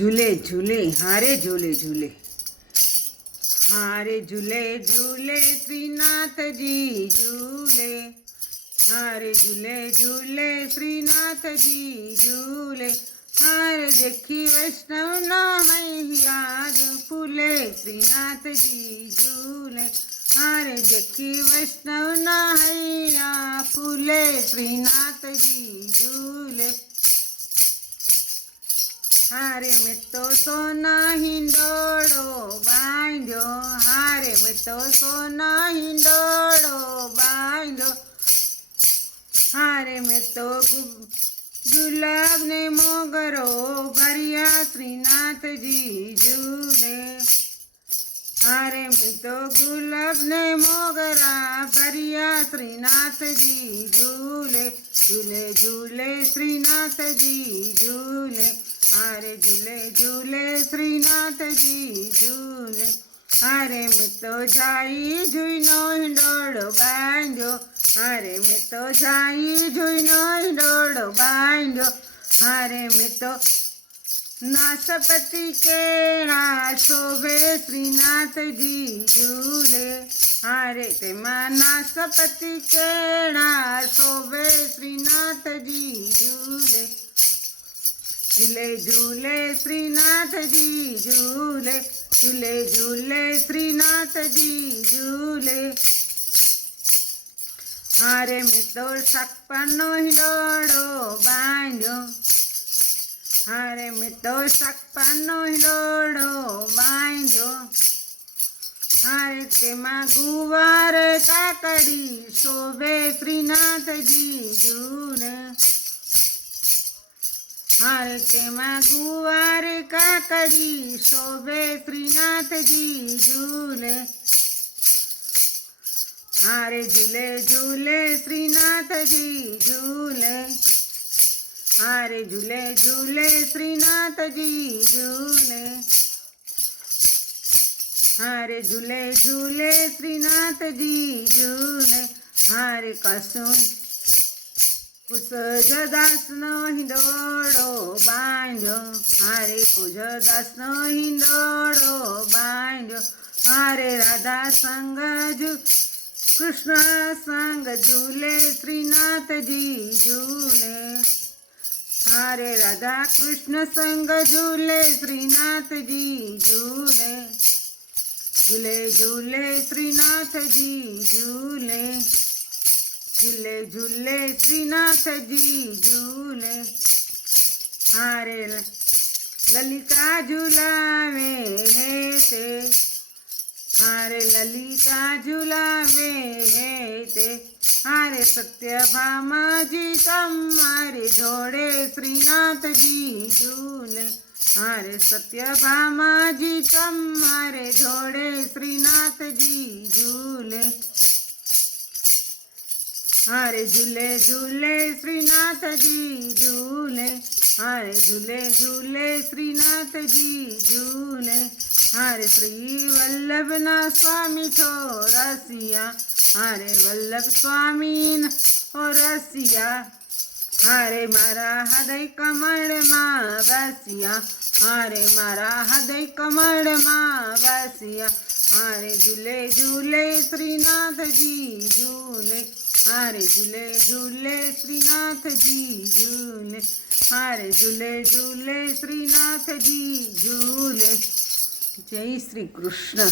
झूले झूले हारे झूले झूले हारे झूले झूले श्रीनाथ जी झूले हारे झूले झूले श्रीनाथ जी झूले हारे देखी वैष्णव ना याद फूले श्रीनाथ जी झूले हारे देखी वैष्णव ना हैया फूले श्रीनाथ जी झूले हारे में तो सोना हिंडोड़ो बांधो हारे में तो सोना हिंडोड़ो बांधो हारे में तो गुलाब ने मोगरो भरिया श्रीनाथ जी झूले हारे में तो गुलाब ने मोगरा भरिया श्रीनाथ जी झूले झूले झूले श्रीनाथ जी झूले हारे झूले झूले श्रीनाथ जी झूले हारे में तो जाई झुईनो हिंडोड़ो बांधो हारे में तो जाई झुईनो हिंडोड़ो बांधो हारे में तो नाशपति केड़ा शोभे श्रीनाथ जी झूले हारे ते नाशपति केड़ा शोभे श्रीनाथ जी झूले झूले झूले श्रीनाथ जी झूले झूले झूले श्रीनाथ जी झूले हारे में तो सकपनो हिंडोड़ो बांधो हारे में तो सकपनो हिंडोड़ो बांधो हारे तेमा गुवार काकड़ी शोभे श्रीनाथ जी झूले हारे तेमा गुवार काकड़ी शोभे श्रीनाथ जी झूले हारे झूले झूले श्रीनाथ जी झूले हारे झूले झूले श्रीनाथ जी झूले हारे झूले झूले श्रीनाथ जी झूले हारे कसुन कुसजदासनो हिंडोड़ो बांधो हारे कुसजदासनो हिंडोड़ो बांधो हारे राधा संग कृष्ण संग झूले श्रीनाथ जी झूले हारे राधा कृष्ण संग झूले श्रीनाथ जी झूले झूले झूले श्रीनाथ जी झूले झूले झूले श्रीनाथ जी झूले हारे ललिता झूलावे हे ते हारे ललिता झूलावे हे ते हारे सत्यभामा जी तुम्हारे जोड़े श्रीनाथ जी झूले हारे सत्यभामा जी तुम्हारे जोड़े श्रीनाथ जी झूले हारे झूले झूले श्रीनाथ जी झूले हारे झूले झूले श्रीनाथ जी झूले हारे श्री वल्लभ ना स्वामी थो रसिया हारे वल्लभ स्वामी हो रसिया हारे मारा हृदय कमल माँ बसिया हारे मारा हृदय कमल माँ बसिया हारे झूले झूले श्रीनाथ जी झूले हारे झूले झूले श्रीनाथ जी झूले हारे झूले झूले श्रीनाथ जी झूले जय श्री कृष्ण।